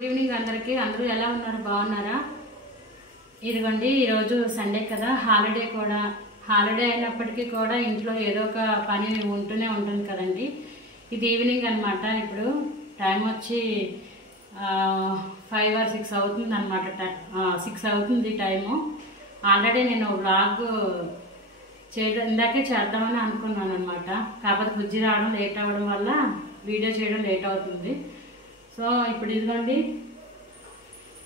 Good evening అందరికీ. అందరూ ఎలా ఉన్నారు? బాగున్నారా? ఇదిగోండి, ఈరోజు సండే కదా, హాలిడే అయినప్పటికీ కూడా ఇంట్లో ఏదో ఒక పని ఉంటూనే ఉంటుంది కదండి. ఇది ఈవినింగ్ అనమాట. ఇప్పుడు టైం వచ్చి 5 or 6 అవుతుంది అనమాట. 6 అవుతుంది టైము. ఆల్రెడీ నేను వ్లాగ్ ఇందాకే చేద్దామని అనుకున్నాను అనమాట. కాకపోతే బుజ్జి రావడం లేట్ అవ్వడం వల్ల వీడియో చేయడం లేట్ అవుతుంది. సో ఇప్పుడు ఇదిగోండి,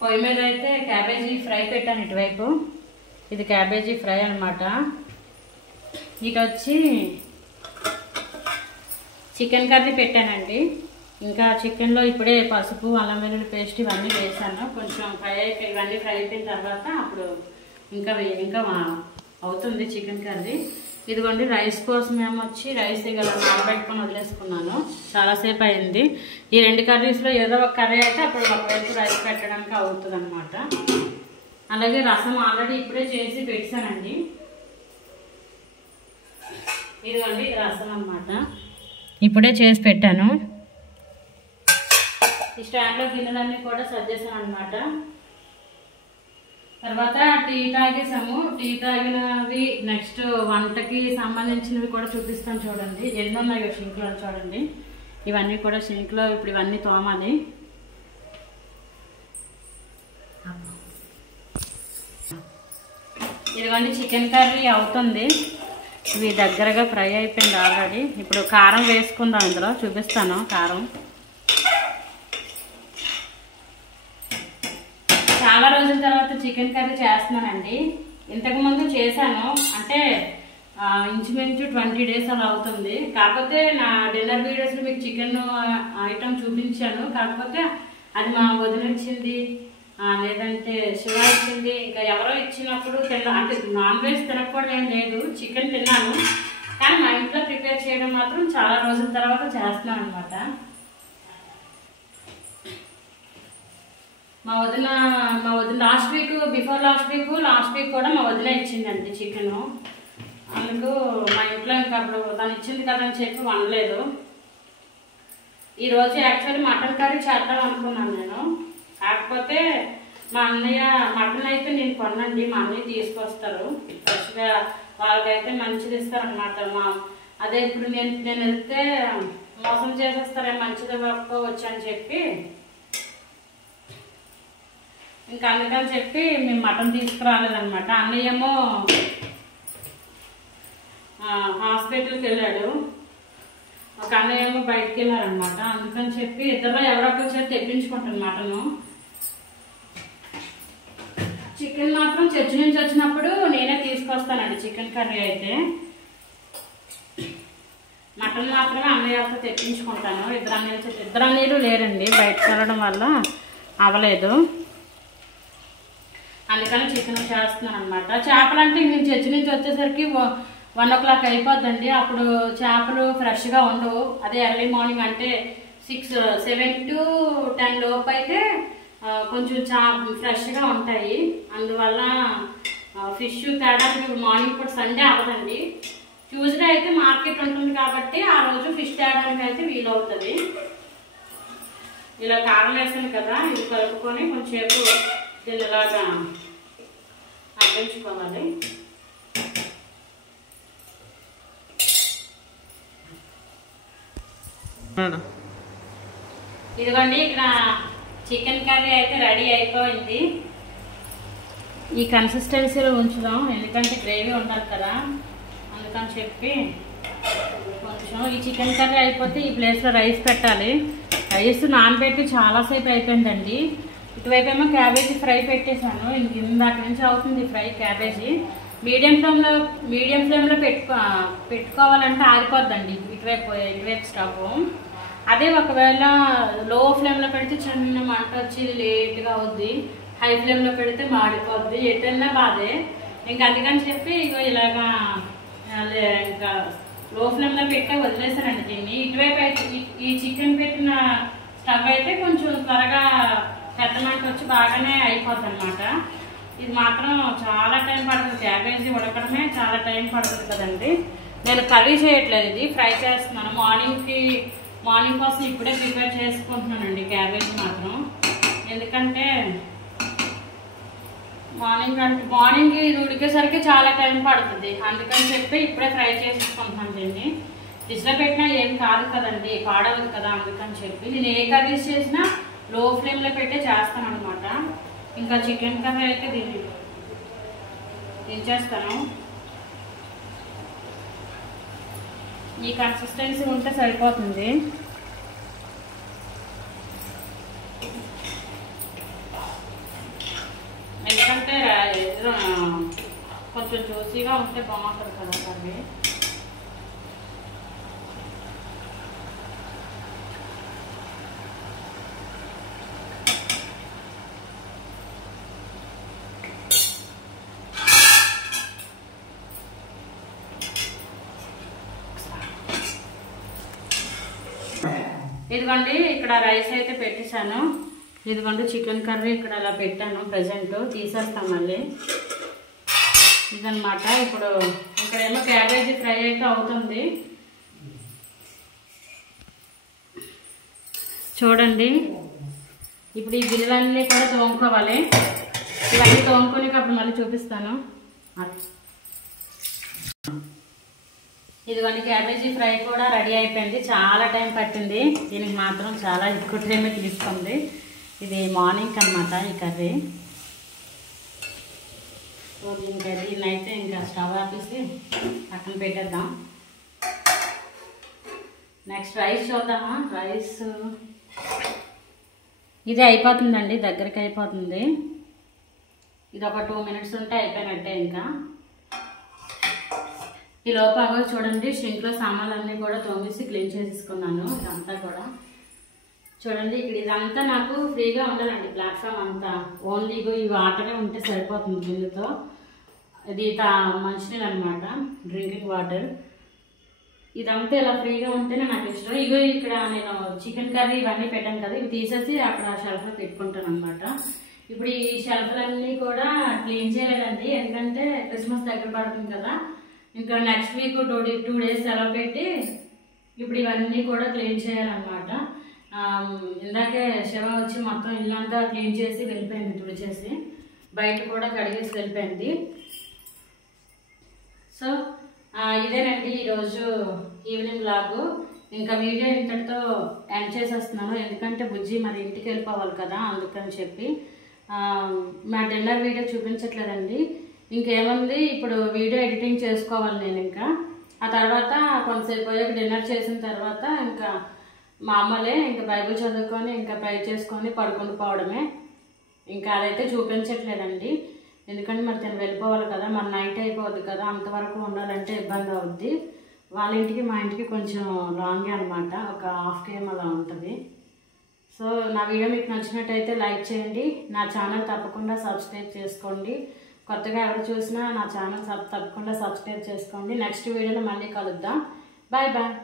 పొయ్యి మీద అయితే క్యాబేజీ ఫ్రై పెట్టాను. ఇటువైపు ఇది క్యాబేజీ ఫ్రై అనమాట. ఇక వచ్చి చికెన్ కర్రీ పెట్టానండి. ఇంకా చికెన్లో ఇప్పుడే పసుపు, అల్లం వెల్లుల్లి పేస్ట్ ఇవన్నీ వేసాను. కొంచెం ఇవన్నీ ఫ్రై అయిపోయిన తర్వాత అప్పుడు ఇంకా అవుతుంది చికెన్ కర్రీ. ఇదిగోండి, రైస్ కోసం వచ్చి రైస్ దగ్గర నానబెట్టుకొని వదిలేసుకున్నాను. చాలాసేపు అయింది. ఈ 2 కర్రీస్లో ఏదో ఒక కర్రీ అయితే అప్పుడు ఒకవైపు రైస్ పెట్టడానికి అవుతుంది అనమాట. అలాగే రసం ఆల్రెడీ ఇప్పుడే చేసి పెట్టానండి. ఇదిగోండి రసం అనమాట, ఇప్పుడే చేసి పెట్టాను. ఈ స్టాండ్లో గిన్నెలన్నీ కూడా సర్దేశాను అనమాట. తర్వాత టీ తాగేసాము. టీ తాగినవి నెక్స్ట్ వంటకి సంబంధించినవి కూడా చూపిస్తాను. చూడండి ఎన్ని ఉన్నాయో షింక్లో. చూడండి ఇవన్నీ కూడా షింక్లో. ఇప్పుడు ఇవన్నీ తోమాలి. ఇదిగోండి, చికెన్ కర్రీ అవుతుంది. ఇవి దగ్గరగా ఫ్రై అయిపోయింది ఆల్రెడీ. ఇప్పుడు కారం వేసుకుందాం. ఇందులో చూపిస్తాను కారం. చాలా రోజుల తర్వాత చికెన్ కర్రీ చేస్తున్నానండి. ఇంతకుముందు చేశాను, అంటే ఇంచుమించు 20 days అలా అవుతుంది. కాకపోతే నా డిన్నర్ వీడియోస్లో మీకు చికెన్ ఐటమ్ చూపించాను. కాకపోతే అది మా వదిన ఇచ్చింది, లేదంటే శివ ఇచ్చింది, ఇంకా ఎవరో ఇచ్చినప్పుడు తిన్నా. అంటే నాన్ వెజ్ తినకపోవడం ఏం లేదు, చికెన్ తిన్నాను. కానీ మా ఇంట్లో ప్రిపేర్ చేయడం మాత్రం చాలా రోజుల తర్వాత చేస్తున్నాను అనమాట. మా వదిన లాస్ట్ వీక్ కూడా మా వదిన ఇచ్చిందండి చికెను. అందుకు మా ఇంట్లో ఇంకా అప్పుడు తను ఇచ్చింది కదా అని చెప్పి వండలేదు. ఈరోజు యాక్చువల్లీ మటన్ కర్రీ చేద్దాం అనుకున్నాను నేను. కాకపోతే మా అన్నయ్య మటన్ అయితే నేను కొనండి, మా అన్నయ్య తీసుకొస్తారు ఫ్రెష్గా. వాళ్ళకైతే మంచిది ఇస్తారనమాట. అదే ఇప్పుడు నేను వెళ్తే మోసం చేసేస్తారే, మంచిది ఇవ్వకపోవచ్చు అని చెప్పి ఇంకా అందుకని చెప్పి మేము మటన్ తీసుకురాలేదనమాట. అన్నయ్య ఏమో హాస్పిటల్కి వెళ్ళాడు, ఒక అన్నయ్య ఏమో బయటకు వెళ్ళారనమాట. అందుకని చెప్పి ఇద్దరు ఎవరొక్కరి చేతి తెప్పించుకుంటాను మటను. చికెన్ మాత్రం చర్చి నుంచి వచ్చినప్పుడు నేనే తీసుకొస్తానండి చికెన్ కర్రీ అయితే. మటన్ మాత్రమే అన్నయ్యతో తెప్పించుకుంటాను. ఇద్దరు అన్నయ్యలు లేరండి, బయటకు వెళ్ళడం వల్ల అవ్వలేదు. అందుకని చికెన్ చేస్తున్నాను అనమాట. చేపలు అంటే నేను చర్చి నుంచి వచ్చేసరికి 1 o'clock అయిపోద్దండి. అప్పుడు చేపలు ఫ్రెష్గా ఉండవు. అదే ఎర్లీ మార్నింగ్ అంటే 7 to 10 లోపు అయితే కొంచెం ఫ్రెష్గా ఉంటాయి. అందువల్ల ఫిష్ తేడానికి మార్నింగ్ పూట సండే అవ్వదండి. ట్యూస్డే అయితే మార్కెట్ ఉంటుంది కాబట్టి ఆ రోజు ఫిష్ తేడానికి అయితే వీలవుతుంది. ఇలా కారం వేసాను కదా, ఇది కలుపుకొని కొంచెంసేపు దీన్ని ఇలాగా అడ్డించుకోవాలి. ఇదిగోండి, ఇక్కడ చికెన్ కర్రీ అయితే రెడీ అయిపోయింది. ఈ కన్సిస్టెన్సీలో ఉంచుదాం, ఎందుకంటే గ్రేవీ ఉండాలి కదా, అందుకని చెప్పి కొంచెం ఈ చికెన్ కర్రీ అయిపోతే ఈ ప్లేస్లో రైస్ పెట్టాలి. రైస్ నానబెట్టి చాలాసేపు అయిపోయిందండి. ఇటువైపు ఏమో క్యాబేజీ ఫ్రై పెట్టేశాను. ఇందాక నుంచి అవుతుంది ఫ్రై క్యాబేజీ. మీడియం ఫ్లేమ్లో పెట్టుకోవాలంటే ఆరిపోద్దండి ఇటువైపు స్టవ్. అదే ఒకవేళ లో ఫ్లేమ్లో పెడితే చిన్న మంట వచ్చి లేట్గా అవుద్ది, హై ఫ్లేమ్లో పెడితే మాడిపోద్ది. ఎటన్నా బాధే. ఇంకా అందుకని చెప్పి ఇలాగా ఇంకా లో ఫ్లేమ్లో పెట్టే వదిలేసానండి దీన్ని. ఇటువైపు అయితే ఈ చికెన్ పెట్టిన స్టవ్ అయితే కొంచెం త్వరగా పెద్ద మంట వచ్చి బాగానే అయిపోద్ది అనమాట. ఇది మాత్రం చాలా టైం పడుతుంది. క్యాబేజీ ఉడకడమే చాలా టైం పడుతుంది కదండి. నేను కర్రీ చేయట్లేదు, ఇది ఫ్రై చేస్తున్నాను. మార్నింగ్ కోసం ఇప్పుడే ప్రిపేర్ చేసుకుంటున్నానండి క్యాబేజీ మాత్రం. ఎందుకంటే మార్నింగ్ ఇది ఉడికేసరికి చాలా టైం పడుతుంది, అందుకని చెప్పి ఇప్పుడే ఫ్రై చేసుకుంటున్నాను. దీన్ని ఫ్రిడ్జ్లో పెట్టినా ఏం కాదు కదండి, పాడవదు కదా, అందుకని చెప్పి నేను ఏ కర్రీస్ చేసినా లో ఫ్లేమ్లో పెట్టే చేస్తాను అనమాట. ఇంకా చికెన్ కర్రీ అయితే దీన్ని దించేస్తాను. ఈ కన్సిస్టెన్సీ ఉంటే సరిపోతుంది. ఎందుకంటే కొంచెం జ్యూసీగా ఉంటే బాగుంటుంది కదా కర్రీ. ఇదిగోండి ఇక్కడ రైస్ అయితే పెట్టేశాను. ఇదిగోండి చికెన్ కర్రీ ఇక్కడ అలా పెట్టాను. ప్రజెంట్ తీసేస్తాం మళ్ళీ. ఇదనమాట. ఇప్పుడు ఇక్కడేమో క్యాబేజీ ఫ్రై అయితే అవుతుంది. చూడండి, ఇప్పుడు ఈ గిన్నెలన్నీ కూడా తోముకోవాలి. ఇవన్నీ తోముకొని అప్పుడు మళ్ళీ చూపిస్తాను. ఇదిగోండి క్యాబేజీ ఫ్రై కూడా రెడీ అయిపోయింది. చాలా టైం పట్టింది, దీనికి మాత్రం చాలా ఎక్కువ టైమే తీసుకుంది. ఇది మార్నింగ్ అనమాట ఈ కర్రీ. సో దీన్నైతే ఇంకా స్టవ్ ఆపేసి పక్కన పెట్టేద్దాం. నెక్స్ట్ రైస్ చూద్దామా. రైస్ ఇది అయిపోతుందండి, దగ్గరికి అయిపోతుంది. ఇది ఒక 2 minutes ఉంటే అయిపోయినట్టే. ఇంకా ఈ లోపల చూడండి షింక్లో సామాన్లన్నీ కూడా తోమేసి క్లీన్ చేసేసుకున్నాను. ఇదంతా కూడా చూడండి, ఇక్కడ ఇదంతా నాకు ఫ్రీగా ఉండాలండి ప్లాట్ఫామ్ అంతా. ఓన్లీ ఈ వాటరే ఉంటే సరిపోతుంది బిల్లుతో. ఇది మంచినీళ్ళు అనమాట, డ్రింకింగ్ వాటర్. ఇదంతా ఇలా ఫ్రీగా ఉంటేనే నాకు ఇష్టం. ఇక్కడ నేను చికెన్ కర్రీ ఇవన్నీ పెట్టాను కదా, ఇవి తీసేసి అక్కడ షెల్ఫ్లో పెట్టుకుంటాను అనమాట. ఇప్పుడు ఈ షెల్ఫ్లన్నీ కూడా క్లీన్ చేయలేదండి, ఎందుకంటే క్రిస్మస్ దగ్గర పడుతుంది కదా. ఇంకా నెక్స్ట్ వీక్ 2 days సెలవు పెట్టి ఇప్పుడు ఇవన్నీ కూడా క్లీన్ చేయాలన్నమాట. ఇందాకే శివ వచ్చి మొత్తం ఇల్లంతా క్లీన్ చేసి వెళ్ళిపోయింది, తుడిచేసి బయట కూడా కడిగేసి వెళ్ళిపోయింది. సో ఇదేనండి ఈరోజు ఈవినింగ్ వ్లాగ్. ఇంకా వీడియో ఇంతటితో ఎండ్ చేసేస్తున్నాను, ఎందుకంటే బుజ్జి మరి ఇంటికి వెళ్ళిపోవాలి కదా, అందుకని చెప్పి మా డిన్నర్ వీడియో చూపించట్లేదండి. ఇంకేముంది, ఇప్పుడు వీడియో ఎడిటింగ్ చేసుకోవాలి నేను. ఇంకా ఆ తర్వాత కొంతసేపు పోయాక డిన్నర్ చేసిన తర్వాత ఇంకా మామూలే ఇంకా బైబిల్ చదువుకొని ఇంకా ప్రే చేసుకొని పడుకొని పోవడమే. ఇంకా అదైతే చూపించట్లేదండి, ఎందుకంటే మరి తను వెళ్ళిపోవాలి కదా, మరి నైట్ అయిపోద్ది కదా, అంతవరకు ఉండాలంటే ఇబ్బంది అవుద్ది. వాళ్ళ ఇంటికి మా ఇంటికి కొంచెం లాంగే అనమాట, ఒక 1/2 km అలా ఉంటుంది. సో నా వీడియో మీకు నచ్చినట్టయితే లైక్ చేయండి, నా ఛానల్ తప్పకుండా సబ్స్క్రైబ్ చేసుకోండి. కొత్తగా ఎవరు చూసినా నా ఛానల్ తప్పకుండా సబ్స్క్రైబ్ చేసుకోండి. నెక్స్ట్ వీడియోలో మళ్ళీ కలుద్దాం. Bye bye.